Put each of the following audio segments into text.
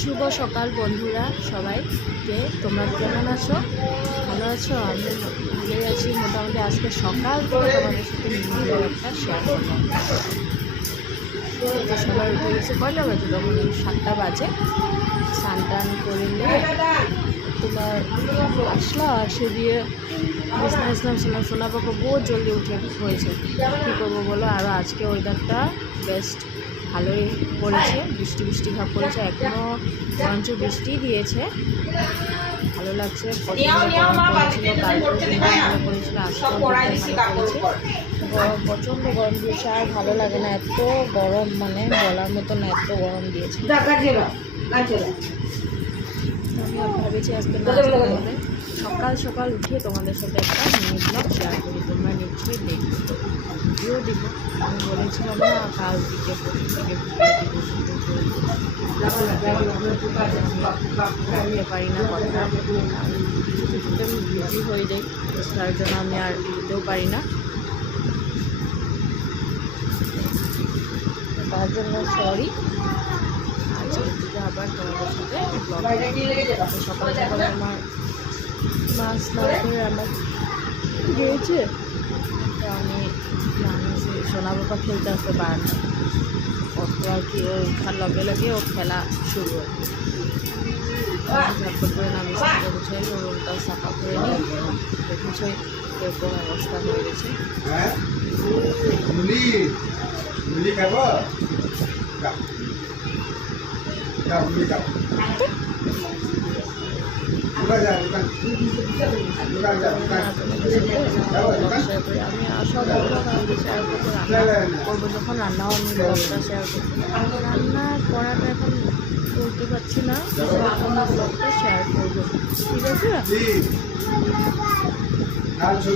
শুভ সকাল বন্ধুরা, সবাইকে তোমরা কেমন আছো? ভালো আছো? আমি ভালোই আছি মোটামুটি। আজকে সকাল থেকে তোমাদের সাথে নিয়ে একটা শেয়ার করলাম। তো সবাই উঠে গেছে, কয়টা বাজে? তখন 7টা বাজে। স্নান টান করে নিয়ে তোমার আসলো, আসে দিয়ে ইসলাম সোনা পাপা বহুত জলদি উঠে হয়েছে। কী করবো বলো? আরও আজকে ওয়েদারটা বেস্ট ভালোই পড়েছে, বৃষ্টি ভাব পড়েছে, এখনও বরঞ্চ বৃষ্টি দিয়েছে, ভালো লাগছে। প্রচণ্ড গরম দিয়েছে, আর ভালো লাগে না, এত গরম, মানে বলার মতো না, এত গরম দিয়েছে। আমি ভাবেছি আজকে সকাল সকাল উঠে তোমাদের সাথে একটা মিনি ব্লগ শেয়ার করি। তোমরা নিশ্চয়ই দেখবে, ভিডিও দিব। আমি বলেছিলাম না কাল দিকে পারি না কথা, কিছুতে আমি বিজি হয়ে যাই, তার জন্য আমি আর দিতেও পারি না, তার জন্য সরি। আজকে আবার তোমাদের সাথে ব্লগ। সকাল সকাল আমার মাছ না করে রান্না গিয়েছে, তো আমি সোনা বাবা খেলতে আসতে পারে না, অত আর কি ওঠার লগে লগে ও খেলা শুরু হয়। ঝটপট করে নামি সাফা গুছাই, রুমটা সাফা করে নিই, দেখেছই এরকম অবস্থা হয়ে গেছে। আমি সব শেয়ার করবো, রান্না করবো যখন, রান্নাও আমি ব্লগটা শেয়ার করবো। রান্না করাটা এখন বলতে পারছি না, আমি ব্লগটা শেয়ার করবো, ঠিক আছে?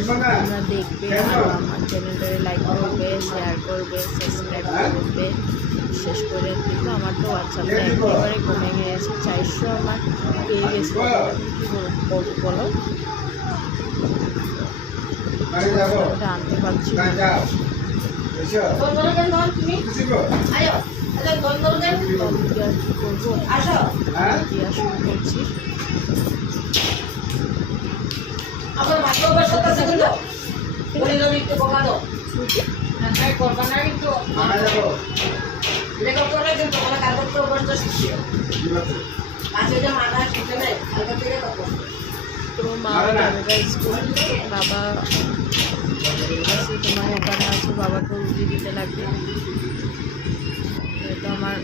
তোমরা দেখবে আর আমার চ্যানেলটাকে লাইক করবে, শেয়ার করবে, সাবস্ক্রাইব করবে। বিশেষ করে কিন্তু আমার তো হোয়াটসঅ্যাপটা একেবারে কমে গিয়েছে, 400 আমার পেয়ে গেছে। কী বলো, আনতে পারছি না। কি করবো, দিয়া শুরু করছি। তো মা স্কুল, বাবা তোমার ওখানে আছে, বাবাকে রুটি দিতে লাগবে। এটা আমার